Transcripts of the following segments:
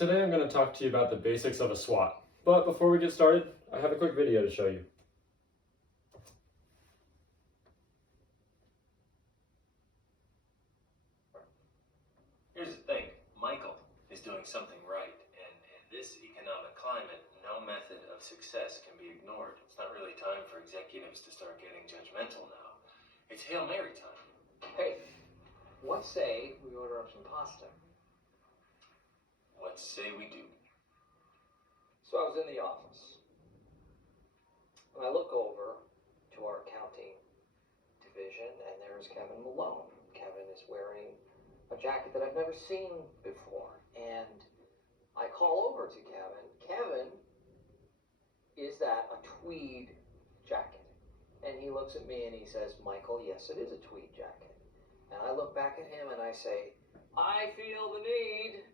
Today I'm going to talk to you about the basics of a SWOT. But before we get started, I have a quick video to show you. Here's the thing, Michael is doing something right, and in this economic climate, no method of success can be ignored. It's not really time for executives to start getting judgmental now. It's Hail Mary time. Hey, what say we order up some pasta? What say we do? So I was in the office, and I look over to our accounting division, and there's Kevin Malone. Kevin is wearing a jacket that I've never seen before, and I call over to Kevin. Kevin, is that a tweed jacket? And he looks at me and he says, Michael, yes, it is a tweed jacket. And I look back at him and I say, I feel the need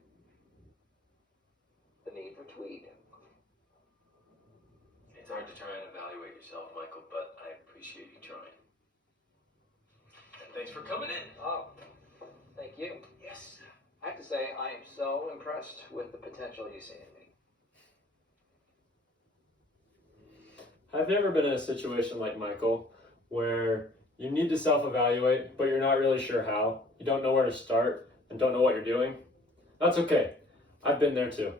for tweed. It's hard to try and evaluate yourself, Michael, but I appreciate you trying. And thanks for coming in. Oh, thank you. Yes. I have to say, I am so impressed with the potential you see in me. Have you ever been in a situation like Michael where you need to self-evaluate, but you're not really sure how? You don't know where to start and don't know what you're doing? That's okay. I've been there too.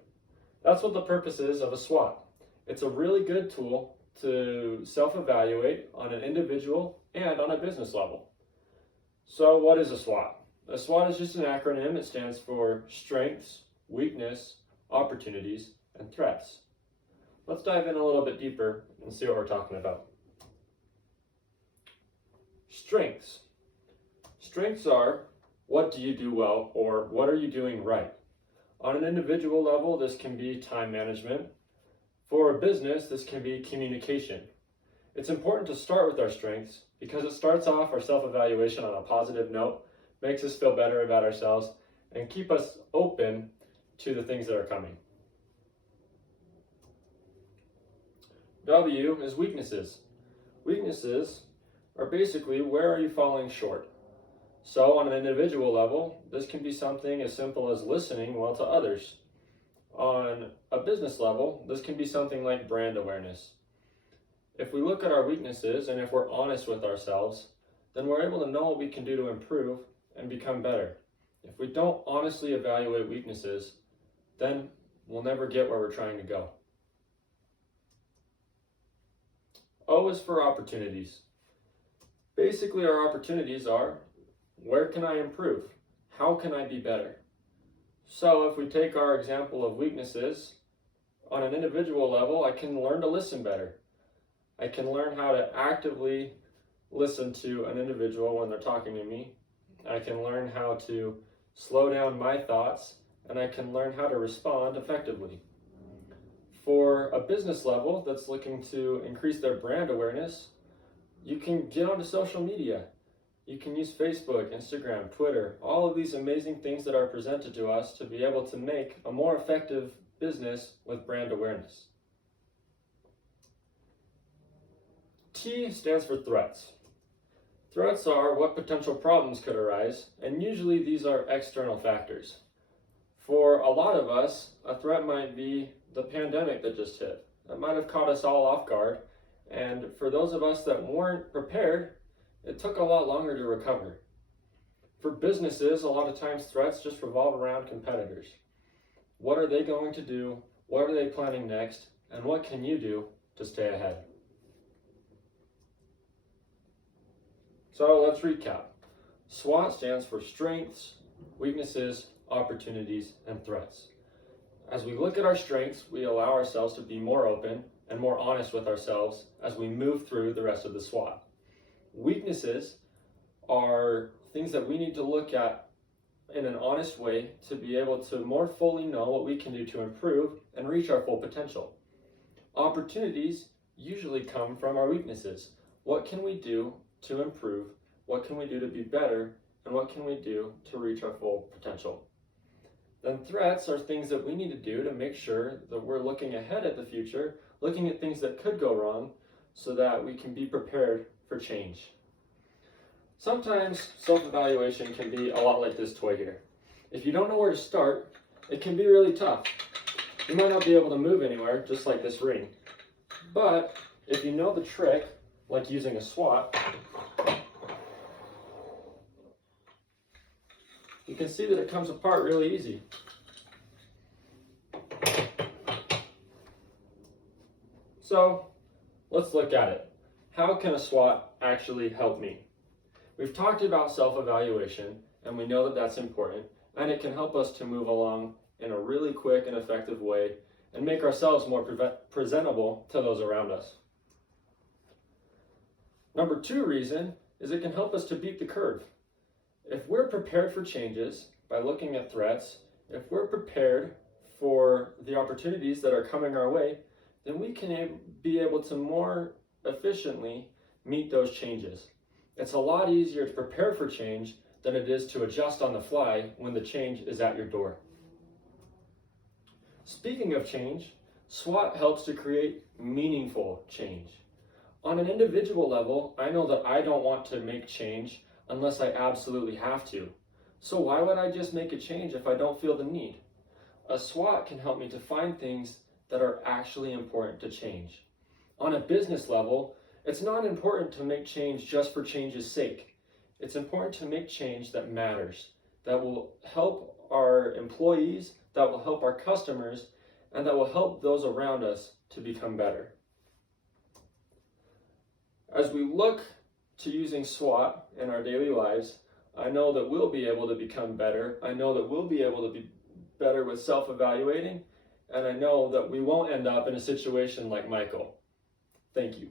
That's what the purpose is of a SWOT. It's a really good tool to self-evaluate on an individual and on a business level. So what is a SWOT? A SWOT is just an acronym. It stands for strengths, weakness, opportunities, and threats. Let's dive in a little bit deeper and see what we're talking about. Strengths. Strengths are, what do you do well, or what are you doing right? On an individual level, this can be time management. For a business, this can be communication. It's important to start with our strengths because it starts off our self-evaluation on a positive note, makes us feel better about ourselves, and keep us open to the things that are coming. W is weaknesses. Weaknesses are basically where are you falling short. So on an individual level, this can be something as simple as listening well to others. On a business level, this can be something like brand awareness. If we look at our weaknesses and if we're honest with ourselves, then we're able to know what we can do to improve and become better. If we don't honestly evaluate weaknesses, then we'll never get where we're trying to go. O is for opportunities. Basically, our opportunities are, where can I improve? How can I be better? So if we take our example of weaknesses, on an individual level, I can learn to listen better. I can learn how to actively listen to an individual when they're talking to me. I can learn how to slow down my thoughts, and I can learn how to respond effectively. For a business level that's looking to increase their brand awareness, you can get onto social media. You can use Facebook, Instagram, Twitter, all of these amazing things that are presented to us to be able to make a more effective business with brand awareness. T stands for threats. Threats are what potential problems could arise, and usually these are external factors. For a lot of us, a threat might be the pandemic that just hit. That might have caught us all off guard, and for those of us that weren't prepared, it took a lot longer to recover. For businesses, a lot of times threats just revolve around competitors. What are they going to do? What are they planning next? And what can you do to stay ahead? So let's recap. SWOT stands for strengths, weaknesses, opportunities, and threats. As we look at our strengths, we allow ourselves to be more open and more honest with ourselves as we move through the rest of the SWOT. Weaknesses are things that we need to look at in an honest way to be able to more fully know what we can do to improve and reach our full potential. Opportunities usually come from our weaknesses. What can we do to improve? What can we do to be better? And what can we do to reach our full potential? Then threats are things that we need to do to make sure that we're looking ahead at the future, looking at things that could go wrong so that we can be prepared for change. Sometimes self-evaluation can be a lot like this toy here. If you don't know where to start, it can be really tough. You might not be able to move anywhere, just like this ring. But if you know the trick, like using a SWOT, you can see that it comes apart really easy. So let's look at it. How can a SWOT actually help me? We've talked about self-evaluation, and we know that that's important, and it can help us to move along in a really quick and effective way and make ourselves more presentable to those around us. Number 2 reason is it can help us to beat the curve. If we're prepared for changes by looking at threats, if we're prepared for the opportunities that are coming our way, then we can be able to more efficiently meet those changes. It's a lot easier to prepare for change than it is to adjust on the fly when the change is at your door. Speaking of change, SWOT helps to create meaningful change. On an individual level, I know that I don't want to make change unless I absolutely have to. So why would I just make a change if I don't feel the need? A SWOT can help me to find things that are actually important to change. On a business level, it's not important to make change just for change's sake. It's important to make change that matters, that will help our employees, that will help our customers, and that will help those around us to become better. As we look to using SWOT in our daily lives, I know that we'll be able to become better. I know that we'll be able to be better with self-evaluating, and I know that we won't end up in a situation like Michael. Thank you.